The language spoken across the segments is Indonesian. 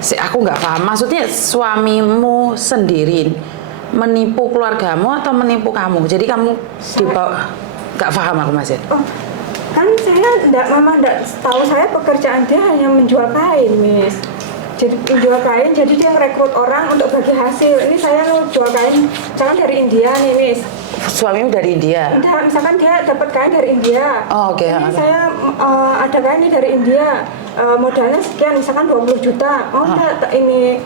Aku nggak paham. Maksudnya suamimu sendiri menipu keluargamu atau menipu kamu? Jadi kamu dibawa, nggak paham aku Mas. Oh, kan saya memang enggak tahu, saya pekerjaan dia hanya menjual kain, Miss. Jadi menjual kain, jadi dia merekrut orang untuk bagi hasil. Ini saya jual kain, misalkan dari India nih, Miss. Suamimu dari India? Enggak, misalkan dia dapat kain dari India. Oh, oke. Ini saya ada kain nih dari India. Modalnya sekian, misalkan 20 juta. Oh enggak, ini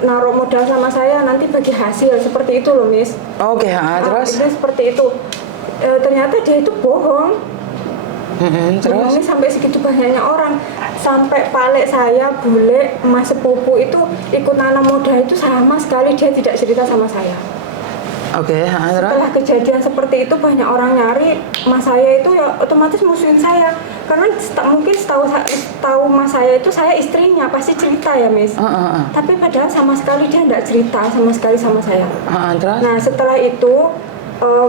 naruh modal sama saya, nanti bagi hasil. Seperti itu loh, Miss. Oke, terus? Itu seperti itu. Ternyata dia itu bohong. Terus? Bohongnya sampai segitu banyaknya orang. Sampai palek saya, bule, emas sepupu itu ikut nanam modal itu sama sekali dia tidak cerita sama saya. Oke, terus? Setelah kejadian seperti itu banyak orang nyari, mas saya itu ya otomatis musuhin saya. Karena mungkin setahu mas saya itu saya istrinya, pasti cerita ya, Miss. Tapi padahal sama sekali dia tidak cerita sama sekali sama saya. Terus? Nah setelah itu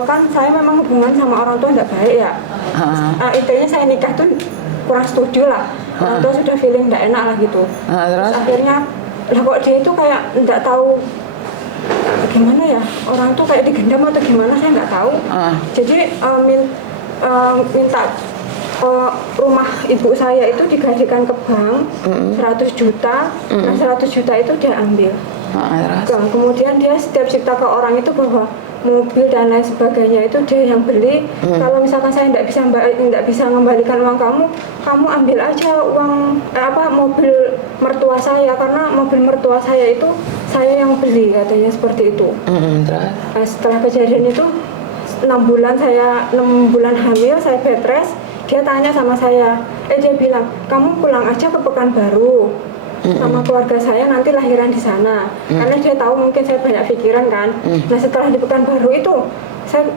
kan saya memang hubungan sama orang tua tidak baik ya. Intinya saya nikah tuh kurang setuju lah. Orang tua sudah feeling tidak enak lah gitu. Terus akhirnya lah kok dia itu kayak tidak tahu gimana ya, orang tuh kayak digendam atau gimana saya nggak tahu. Jadi minta rumah ibu saya itu digajikan ke bank 100 juta. Nah 100 juta itu dia ambil. Nah, kemudian dia setiap cerita ke orang itu bahwa mobil dan lain sebagainya itu dia yang beli. Kalau misalkan saya tidak bisa mengembalikan uang kamu ambil aja uang mobil mertua saya, karena mobil mertua saya itu saya yang beli, katanya seperti itu. Nah, setelah kejadian itu 6 bulan hamil, saya bed rest. Dia tanya sama saya, dia bilang kamu pulang aja ke Pekanbaru sama keluarga saya, nanti lahiran di sana. Karena dia tahu mungkin saya banyak pikiran kan. Nah setelah di Pekanbaru itu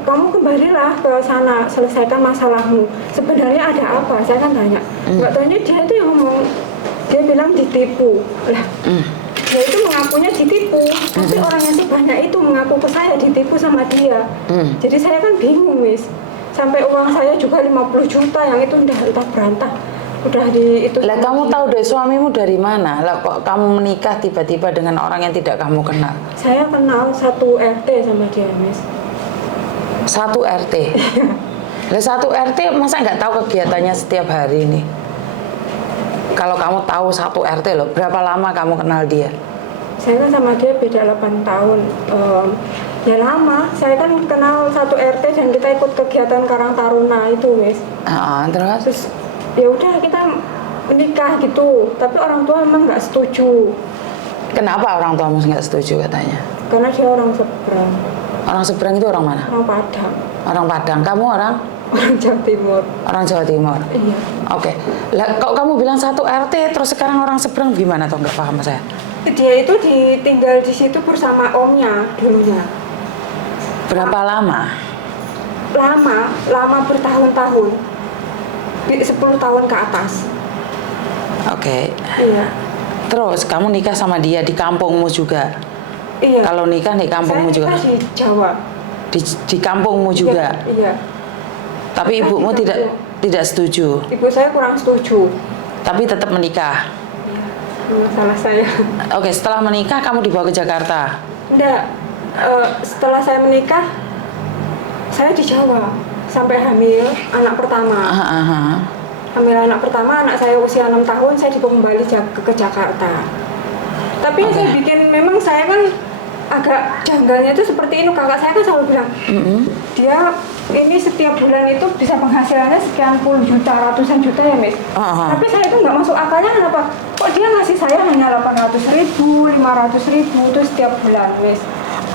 kamu kembalilah ke sana, selesaikan masalahmu. Sebenarnya ada apa? Saya kan tanya. Nggak taunya dia itu yang ngomong, dia bilang ditipu lah. Dia itu mengakunya ditipu, tapi orang yang sebanyak itu mengaku ke saya ditipu sama dia. Jadi saya kan bingung, Miss. Sampai uang saya juga 50 juta yang itu entah berantah. Udah di itu. Lah kamu tahu deh suamimu dari mana? Lah kok kamu menikah tiba-tiba dengan orang yang tidak kamu kenal? Saya kenal satu RT sama dia, Miss. Satu RT? Lah satu RT masa nggak tahu kegiatannya setiap hari nih? Kalau kamu tahu satu RT loh, berapa lama kamu kenal dia? Saya kan sama dia beda 8 tahun. Ya lama, saya kan kenal satu RT dan kita ikut kegiatan Karang Taruna itu, Miss. Terus? Ya udah kita menikah gitu, tapi orang tua memang nggak setuju. Kenapa orang tuamu nggak setuju katanya? Karena dia orang seberang. Orang seberang itu orang mana? Orang Padang. Orang Padang, kamu orang? Orang Jawa Timur. Orang Jawa Timur? Iya. Oke, lah kok kamu bilang satu RT terus sekarang orang seberang gimana tuh, nggak paham saya? Dia itu tinggal di situ bersama omnya dulunya. Berapa lama? Lama bertahun-tahun. 10 tahun ke atas. Oke. Iya. Terus kamu nikah sama dia di kampungmu juga? Iya. Kalau nikah di kampungmu juga? Saya nikah di Jawa. Di kampungmu juga? Iya. Tapi ibumu tidak setuju? Ibu saya kurang setuju. Tapi tetap menikah? Iya. Masalah saya. Oke, setelah menikah kamu dibawa ke Jakarta? Enggak. Setelah saya menikah, saya di Jawa sampai hamil anak pertama. Hamil anak pertama, anak saya usia 6 tahun, saya dibawa kembali ke Jakarta. Tapi yang saya bikin, memang saya kan agak janggalnya itu seperti ini. Kakak saya kan selalu bilang, dia ini setiap bulan itu bisa penghasilannya sekian puluh juta, ratusan juta ya, Miss. Tapi saya itu nggak masuk akalnya, kenapa? Kok dia ngasih saya hanya 800.000, 500.000 itu setiap bulan, Miss.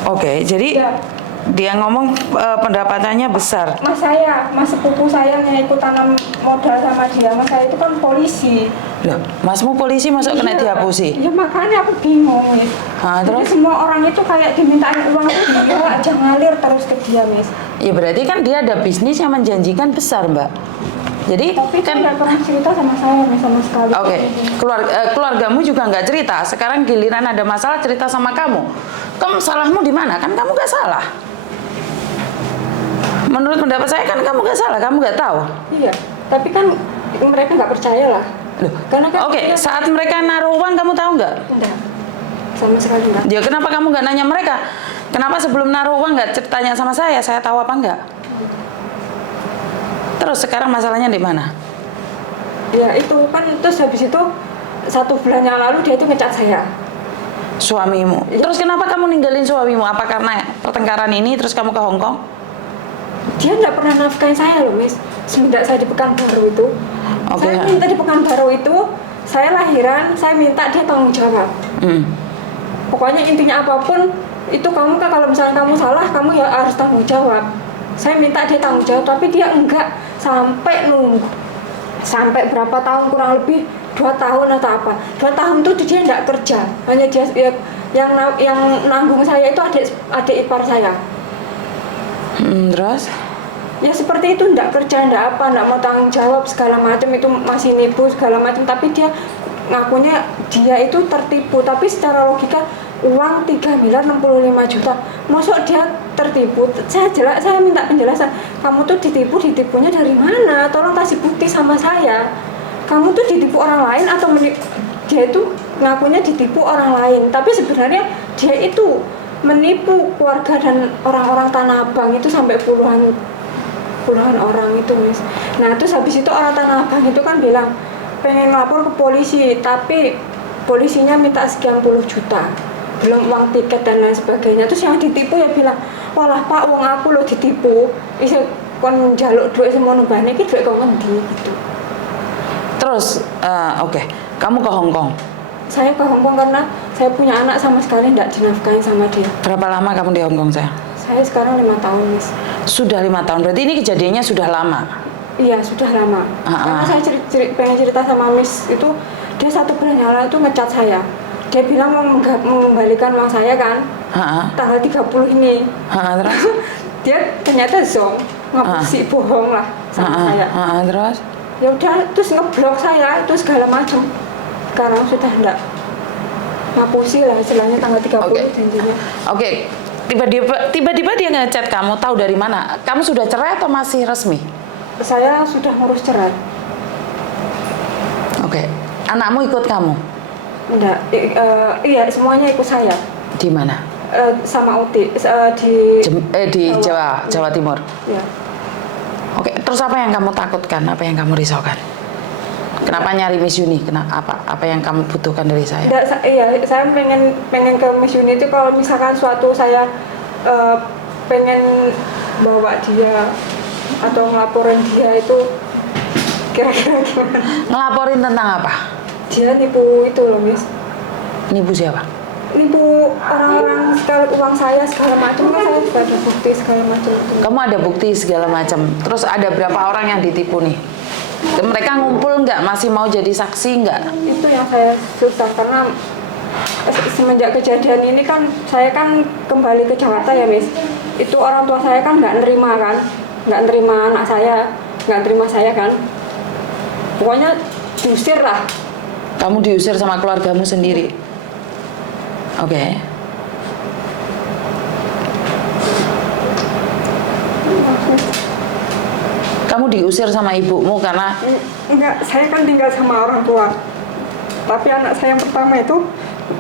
Oke, jadi ya. Dia ngomong pendapatannya besar. Mas sepupu saya yang ikut tanam modal sama dia. Mas saya itu kan polisi. Loh, masmu polisi masuk kena dihapusi? Ya makanya aku bingung, Miss. Terus? Jadi semua orang itu kayak dimintain uang dia aja ngalir terus ke dia, Miss. Ya berarti kan dia ada bisnis yang menjanjikan besar, Mbak. Jadi tapi kan nggak pernah cerita sama saya, Miss, sama sekali. Oke. Keluargamu juga nggak cerita. Sekarang giliran ada masalah cerita sama kamu. Kamu salahmu di mana? Kan kamu nggak salah. Menurut pendapat saya kan kamu nggak salah, kamu nggak tahu. Iya, tapi kan mereka nggak percaya lah. Loh, Karena kan oke, saat mereka naruh uang kamu tahu nggak? enggak, sama sekali enggak. Ya kenapa kamu nggak nanya mereka? Kenapa sebelum naruh uang nggak tanya sama saya tahu apa enggak? Terus sekarang masalahnya di mana? Ya itu kan, terus habis itu 1 bulan yang lalu dia itu ngecat saya. Suamimu. Ya. Terus kenapa kamu ninggalin suamimu? Apa karena pertengkaran ini terus kamu ke Hong Kong? Dia nggak pernah nafkahin saya loh, Miss. Semenjak saya di Pekanbaru itu. Oke. Saya minta di Pekanbaru itu, saya lahiran, saya minta dia tanggung jawab. Pokoknya intinya apapun, itu kamu kan kalau misalnya kamu salah, kamu ya harus tanggung jawab. Saya minta dia tanggung jawab, tapi dia enggak, sampai nunggu. Sampai berapa tahun, kurang lebih 2 tahun atau apa. 2 tahun itu dia enggak kerja. Hanya dia yang nanggung saya itu adik ipar saya. Terus? Ya seperti itu, enggak kerja, enggak apa, enggak mau tanggung jawab segala macam, itu masih nipu segala macam, tapi dia ngakunya dia itu tertipu. Tapi secara logika uang 3 miliar 65 juta, masuk dia tertipu? Saya minta penjelasan, kamu tuh ditipunya dari mana? Tolong kasih bukti sama saya. Kamu tuh ditipu orang lain atau dia itu ngakunya ditipu orang lain, tapi sebenarnya dia itu menipu keluarga dan orang-orang Tanah Abang itu sampai puluhan orang itu, Miss. Nah terus habis itu orang Tanah Abang itu kan bilang pengen lapor ke polisi, tapi polisinya minta sekian puluh juta, belum uang tiket dan lain sebagainya. Terus yang ditipu ya bilang, walah Pak, uang aku lo ditipu, bisa kon jaluk duit semono bane iki duit kok ngendi gitu. Terus oke, kamu ke Hong Kong. Saya ke Hong Kong karena saya punya anak sama sekali tidak dinafkahin sama dia. Berapa lama kamu di Hong Kong, sayang? Saya sekarang 5 tahun, Miss. Sudah 5 tahun. Berarti ini kejadiannya sudah lama. Iya, sudah lama. Karena saya pengen cerita sama Miss itu, dia 1 bulan yang lalu itu ngecat saya. Dia bilang mau mengembalikan uang saya kan, tanggal 30 ini. Terus? Dia ternyata zong, ngapusi bohong lah sama saya. Terus? Ya udah, terus ngeblok saya itu segala macam. Sekarang sudah enggak ngapusi lah, istilahnya tanggal 30 janjinya. Oke. Tiba-tiba dia ngechat kamu, tahu dari mana? Kamu sudah cerai atau masih resmi? Saya sudah ngurus cerai. Oke. Anakmu ikut kamu? Enggak, iya semuanya ikut saya. Di mana? Sama Uti di Jawa Timur. Ya. Oke, terus apa yang kamu takutkan? Apa yang kamu risaukan? Kenapa nyari Miss Uni? Apa yang kamu butuhkan dari saya? Iya, saya pengen ke Miss Uni itu kalau misalkan suatu saya pengen bawa dia atau ngelaporin dia itu kira-kira gimana? Ngelaporin tentang apa? Dia nipu itu loh, Miss. Nipu siapa? Nipu orang-orang, segala uang saya segala macam, kan saya juga ada bukti segala macam itu. Kamu ada bukti segala macam. Terus ada berapa orang yang ditipu nih? Mereka ngumpul nggak? Masih mau jadi saksi nggak? Itu yang saya susah karena semenjak kejadian ini kan saya kan kembali ke Jakarta ya, Miss. Itu orang tua saya kan nggak nerima anak saya, nggak nerima saya kan. Pokoknya diusir lah. Kamu diusir sama keluargamu sendiri? Oke. Kamu diusir sama ibumu karena? Enggak, saya kan tinggal sama orang tua. Tapi anak saya yang pertama itu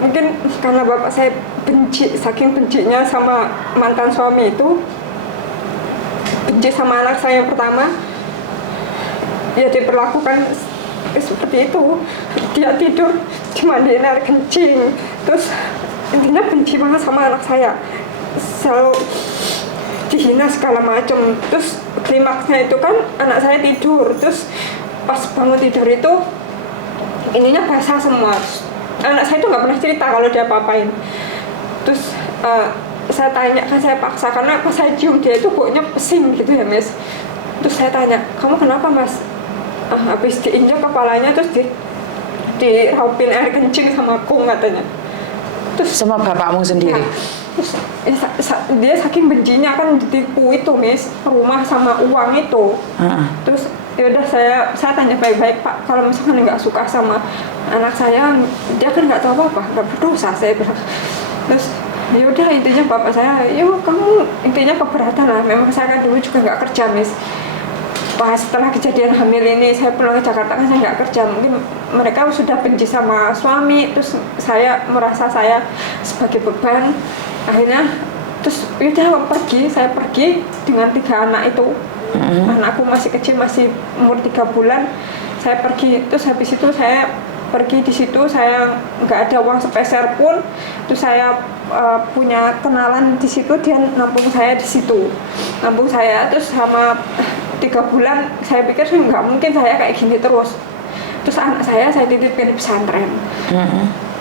mungkin karena bapak saya benci, saking bencinya sama mantan suami itu, benci sama anak saya yang pertama, ya diperlakukan seperti itu. Dia tidur dimandiin air kencing, terus intinya benci banget sama anak saya, selalu dihina segala macam. Terus klimaksnya itu kan anak saya tidur, terus pas bangun tidur itu ininya basah semua. Anak saya itu nggak pernah cerita kalau dia apa-apain. Terus saya tanya, kan saya paksa karena pas saya cium dia itu baunya pesing gitu ya, Miss. Terus saya tanya, kamu kenapa, Mas? Habis diinjak kepalanya terus diraupin air kencing sama kung katanya. Terus sama bapakmu sendiri? Ya, terus dia saking bencinya kan ditipu itu, Miss, rumah sama uang itu. Terus yaudah saya tanya baik-baik, Pak, kalau misalkan nggak suka sama anak saya, dia kan nggak tahu apa-apa, nggak berdosa, saya bilang. Terus yaudah intinya bapak saya, yuk kamu intinya keberatan lah. Memang saya kan dulu juga nggak kerja, Miss. pas setelah kejadian hamil ini saya pulang ke Jakarta kan saya nggak kerja, mungkin mereka sudah benci sama suami, terus saya merasa saya sebagai beban, akhirnya terus udah saya pergi dengan 3 anak itu. Anakku masih kecil, masih umur 3 bulan, saya pergi. Terus habis itu saya pergi di situ, saya nggak ada uang sepeser pun. Terus saya punya kenalan di situ, dia nampung saya di situ, nampung saya. Terus sama 3 bulan saya pikir nggak mungkin saya kayak gini terus. Terus anak saya titipin di pesantren.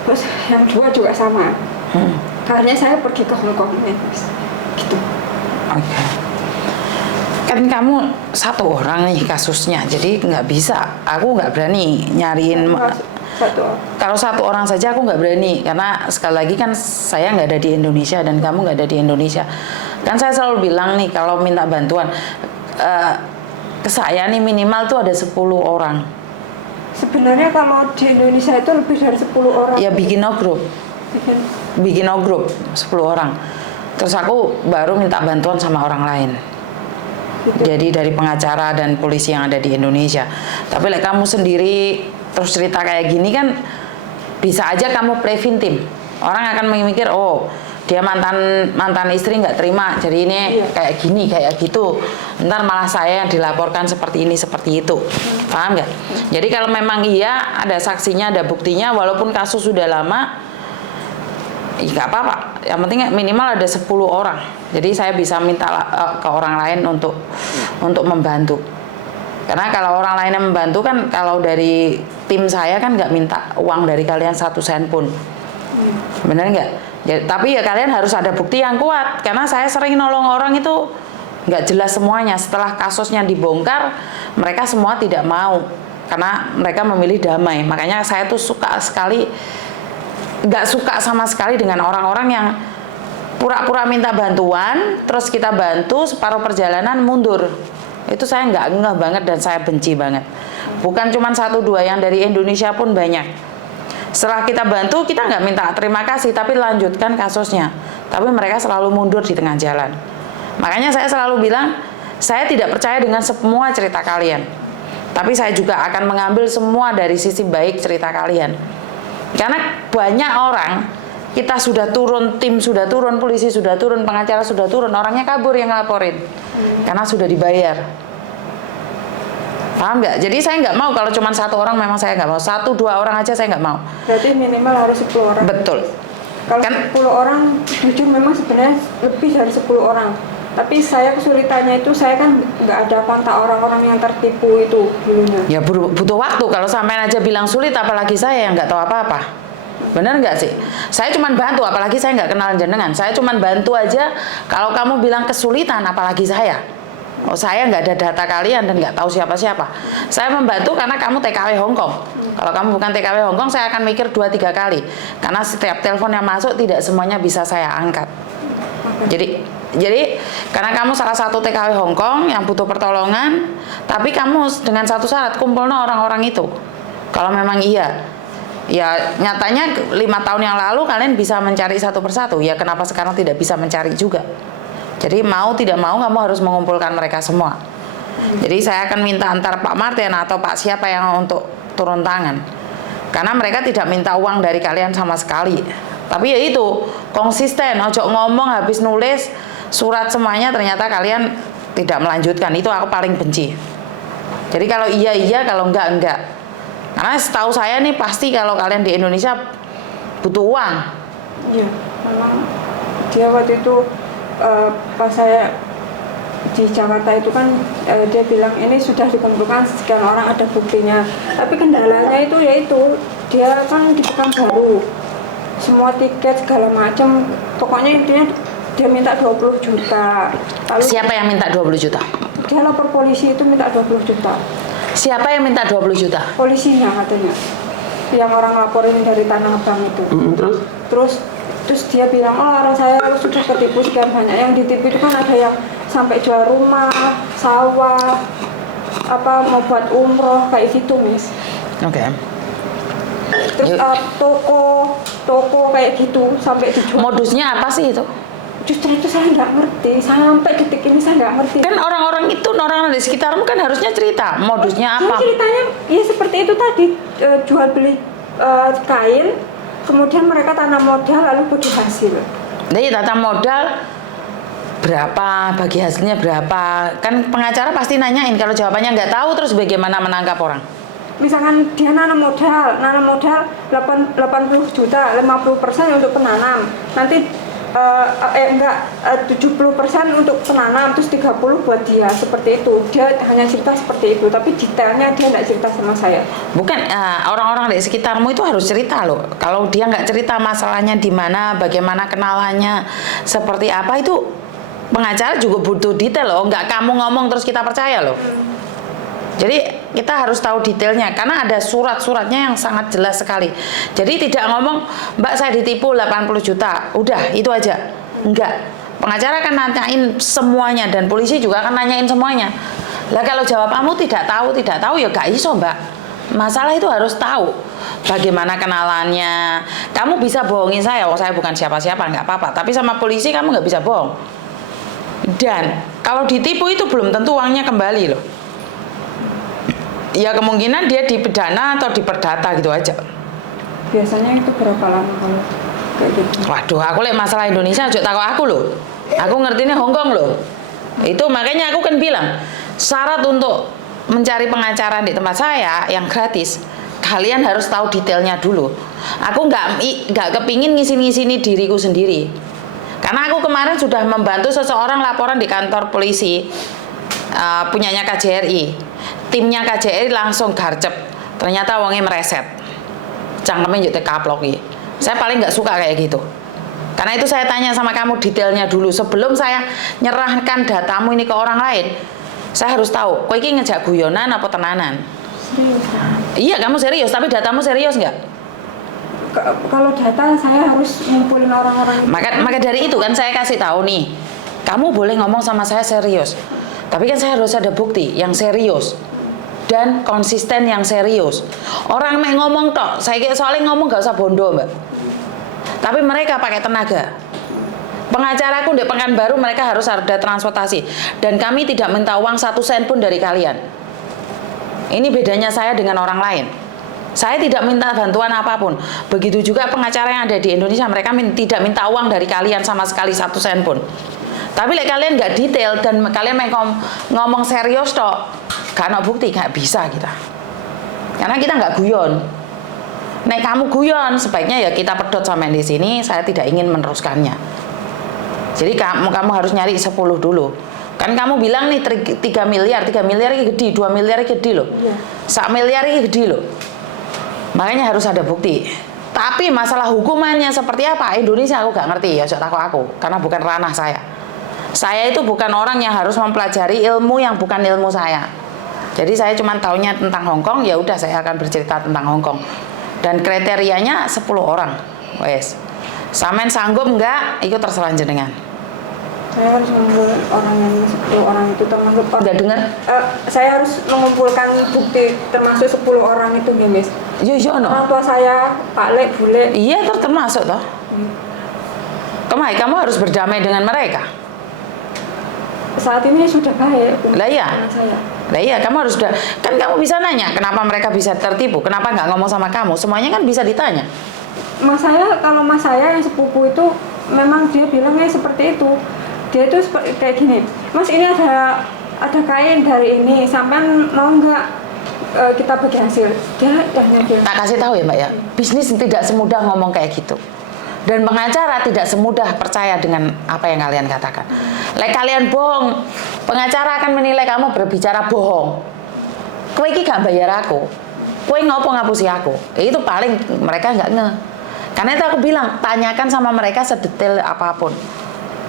Terus yang 2 juga sama. Akhirnya saya pergi ke Hong Kong gitu. Oke. Kan kamu 1 orang nih kasusnya, jadi nggak bisa. Aku nggak berani nyariin. Kalau 1 orang saja aku nggak berani, karena sekali lagi kan saya nggak ada di Indonesia dan kamu nggak ada di Indonesia. Kan saya selalu bilang nih, kalau minta bantuan ke saya nih minimal tuh ada 10 orang. Sebenarnya kalau di Indonesia itu lebih dari 10 orang. Ya bikin no group. Bikin no group 10 orang. Terus aku baru minta bantuan sama orang lain. Jadi dari pengacara dan polisi yang ada di Indonesia. Tapi like kamu sendiri terus cerita kayak gini kan, bisa aja kamu play victim. Orang akan memikir, oh dia mantan istri nggak terima, jadi ini kayak gini kayak gitu. Ntar malah saya yang dilaporkan seperti ini seperti itu. Paham nggak? Jadi kalau memang iya ada saksinya, ada buktinya, walaupun kasus sudah lama, nggak apa-apa. Yang penting minimal ada 10 orang. Jadi saya bisa minta ke orang lain untuk membantu. Karena kalau orang lain yang membantu kan, kalau dari tim saya kan nggak minta uang dari kalian 1 sen pun. Bener nggak? Ya, tapi ya kalian harus ada bukti yang kuat. Karena saya sering nolong orang itu nggak jelas semuanya. Setelah kasusnya dibongkar, mereka semua tidak mau. Karena mereka memilih damai. Makanya saya tuh nggak suka sama sekali dengan orang-orang yang pura-pura minta bantuan, terus kita bantu, separuh perjalanan mundur. Itu saya nggak ngeh banget dan saya benci banget. Bukan cuma 1-2, yang dari Indonesia pun banyak. Setelah kita bantu, kita nggak minta terima kasih, tapi lanjutkan kasusnya. Tapi mereka selalu mundur di tengah jalan. Makanya saya selalu bilang, saya tidak percaya dengan semua cerita kalian. Tapi saya juga akan mengambil semua dari sisi baik cerita kalian. Karena banyak orang, kita sudah turun, tim sudah turun, polisi sudah turun, pengacara sudah turun, orangnya kabur yang ngelaporin. Karena sudah dibayar. Paham nggak? Jadi saya nggak mau kalau cuma 1 orang, memang saya nggak mau. 1-2 orang aja saya nggak mau. Berarti minimal harus 10 orang. Betul. Kalau kan 10 orang, jujur memang sebenarnya lebih dari 10 orang. Tapi saya kesulitannya itu, saya kan nggak ada kontak orang-orang yang tertipu itu dulunya. Ya butuh waktu. Kalau sampai aja bilang sulit, apalagi saya yang nggak tahu apa-apa. Benar nggak sih? Saya cuma bantu, apalagi saya nggak kenal jenengan. Saya cuma bantu aja. Kalau kamu bilang kesulitan, apalagi saya. Oh, saya nggak ada data kalian dan nggak tahu siapa-siapa. Saya membantu karena kamu TKW Hong Kong. Kalau kamu bukan TKW Hong Kong, saya akan mikir 2-3 kali. Karena setiap telepon yang masuk tidak semuanya bisa saya angkat. Jadi karena kamu salah satu TKW Hong Kong yang butuh pertolongan, tapi kamu dengan satu syarat, kumpulnya orang-orang itu. Kalau memang iya, ya nyatanya 5 tahun yang lalu kalian bisa mencari satu persatu. Ya kenapa sekarang tidak bisa mencari juga? Jadi mau tidak mau kamu harus mengumpulkan mereka semua. Jadi saya akan minta antar Pak Martin atau Pak siapa yang untuk turun tangan. Karena mereka tidak minta uang dari kalian sama sekali. Tapi ya itu, konsisten, ojo ngomong habis nulis surat semuanya ternyata kalian tidak melanjutkan. Itu aku paling benci. Jadi kalau iya, kalau enggak. Karena setahu saya nih pasti kalau kalian di Indonesia butuh uang. Iya, memang dia waktu itu pas saya di Jakarta itu kan dia bilang ini sudah dikumpulkan sekian orang, ada buktinya. Tapi kendalanya itu yaitu dia kan di Pekanbaru, semua tiket segala macam, pokoknya intinya dia minta 20 juta. Lalu siapa yang minta 20 juta? Dia lapor polisi itu minta 20 juta. Siapa yang minta 20 juta? Polisinya katanya, yang orang laporin dari Tanah Abang itu. Terus dia bilang, oh orang saya sudah ketipu sekian banyak. Yang ditipu itu kan ada yang sampai jual rumah, sawah, mau buat umroh kayak gitu, Miss. Oke. Terus toko kayak gitu sampai dijual. Modusnya apa sih itu? Justru itu saya nggak ngerti, sampai detik ini saya nggak ngerti. Kan orang-orang di sekitarmu kan harusnya cerita modusnya Jadi apa. ceritanya ya seperti itu tadi, jual beli kain, kemudian mereka tanam modal lalu bagi hasil. Jadi tanam modal berapa, bagi hasilnya berapa, kan pengacara pasti nanyain. Kalau jawabannya nggak tahu, terus bagaimana menangkap orang? Misalkan dia nanam modal 80 juta, 50% untuk penanam, nanti 70% untuk penanam, terus 30 buat dia, seperti itu. Dia hanya cerita seperti itu, tapi detailnya dia nggak cerita sama saya. Bukan, orang-orang di sekitarmu itu harus cerita loh. Kalau dia nggak cerita masalahnya di mana, bagaimana kenalannya, seperti apa, itu pengacara juga butuh detail loh. Nggak kamu ngomong terus kita percaya loh. Jadi kita harus tahu detailnya, karena ada surat-suratnya yang sangat jelas sekali. Jadi tidak ngomong, Mbak saya ditipu 80 juta, udah itu aja. Enggak, pengacara akan nanyain semuanya, dan polisi juga akan nanyain semuanya. Lah kalau jawab kamu tidak tahu ya gak iso Mbak. Masalah itu harus tahu bagaimana kenalannya. Kamu bisa bohongin saya, saya bukan siapa-siapa, nggak apa-apa. Tapi sama polisi kamu nggak bisa bohong. Dan kalau ditipu itu belum tentu uangnya kembali loh. Ya kemungkinan dia dipidana atau diperdata gitu aja. Biasanya itu berapa lama kalau kayak gitu? Waduh, aku lihat masalah Indonesia aja takut aku loh. Aku ngertinya Hongkong loh. Itu makanya aku kan bilang, syarat untuk mencari pengacara di tempat saya yang gratis, kalian harus tahu detailnya dulu. Aku nggak kepingin ngisi-ngisini diriku sendiri. Karena aku kemarin sudah membantu seseorang laporan di kantor polisi, punyanya KJRI. Timnya KJRI langsung garcep, ternyata wongnya mereset, cangkemnya juga kaplok. Saya paling nggak suka kayak gitu. Karena itu saya tanya sama kamu detailnya dulu sebelum saya nyerahkan datamu ini ke orang lain. Saya harus tahu, kowe iki ngejak guyonan apa tenanan? Serius? Iya, kamu serius, tapi datamu serius nggak? Kalau data saya harus ngumpulin orang-orang. Maka dari itu kan saya kasih tahu nih, kamu boleh ngomong sama saya serius, tapi kan saya harus ada bukti yang serius dan konsisten yang serius. Orang main ngomong tok, saya soalnya ngomong gak usah bondo Mbak. Tapi mereka pakai tenaga. Pengacaraku di Pekanbaru mereka harus ada transportasi, dan kami tidak minta uang 1 sen pun dari kalian. Ini bedanya saya dengan orang lain. Saya tidak minta bantuan apapun. Begitu juga pengacara yang ada di Indonesia, mereka tidak minta uang dari kalian sama sekali 1 sen pun. Tapi kalian nggak detail dan kalian ngomong serius tok, karena bukti nggak bisa kita. Karena kita nggak guyon. Nek kamu guyon, sebaiknya ya kita pedot sama di sini. Saya tidak ingin meneruskannya. Jadi kamu harus nyari 10 dulu. Kan kamu bilang nih 3 miliar ini gede, 2 miliar ini gede loh. 1 miliar ini gede loh. Makanya harus ada bukti. Tapi masalah hukumannya seperti apa, Indonesia aku nggak ngerti ya, takut aku, karena bukan ranah saya. Saya itu bukan orang yang harus mempelajari ilmu yang bukan ilmu saya. Jadi saya cuma taunya tentang Hongkong, ya udah saya akan bercerita tentang Hongkong. Dan kriterianya 10 orang. Wes. Samen sanggup enggak? Itu terserah jenengan. Saya harus mengumpulkan orang yang 10 orang itu termasuk Enggak dengar? Saya harus mengumpulkan bukti termasuk 10 orang itu nggih, Miss. Yo no. Orang tua saya, Pak Lek, Bule. Iya, termasuk toh. Kamu harus berdamai dengan mereka. Saat ini sudah baik. Lah iya. Lah iya, kamu harus kan kamu bisa nanya kenapa mereka bisa tertipu, kenapa nggak ngomong sama kamu, semuanya kan bisa ditanya. Mas saya yang sepupu itu memang dia bilangnya seperti itu. Dia itu kayak gini, Mas ini ada kain dari ini, sampean mau nggak kita bagi hasil? Dia tak kasih tahu ya Mbak ya, bisnis tidak semudah ngomong kayak gitu. Dan pengacara tidak semudah percaya dengan apa yang kalian katakan. Lek kalian bohong, pengacara akan menilai kamu berbicara bohong. Kowe iki gak bayar aku, kowe ngopo ngapusi aku. Itu paling mereka nggak nge. Karena itu aku bilang, tanyakan sama mereka sedetail apapun.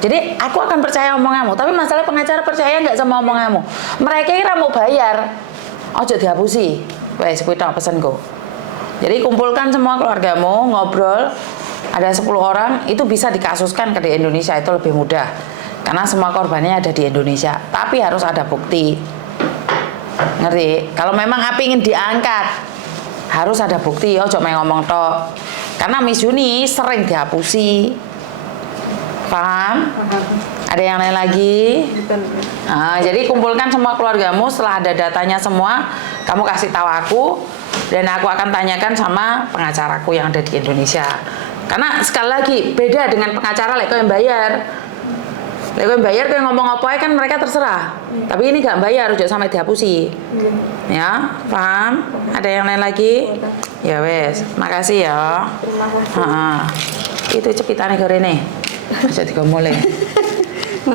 Jadi aku akan percaya omonganmu, tapi masalah pengacara percaya nggak sama omonganmu. Mereka kira mau bayar, ojo dihapusi. Wes kuwi tok pesenku. Jadi kumpulkan semua keluargamu, ngobrol. Ada 10 orang, itu bisa dikasuskan ke di Indonesia, itu lebih mudah. Karena semua korbannya ada di Indonesia. Tapi harus ada bukti. Ngerti? Kalau memang api ingin diangkat, harus ada bukti. Ojo main ngomong tok. Karena Miss Yuni sering dihapusi. Paham? Ada yang lain lagi? Nah, jadi kumpulkan semua keluargamu, setelah ada datanya semua, kamu kasih tahu aku, dan aku akan tanyakan sama pengacaraku yang ada di Indonesia. Karena sekali lagi, beda dengan pengacara lek yang bayar. Lek yang bayar, kau ngomong apa kan mereka terserah. Tapi ini gak bayar, udah sampai dihapusi. Ya, paham? Ada yang lain lagi? Ya wes, makasih ya. Terima kasih. Itu cepitannya gore nih. Bisa mulai.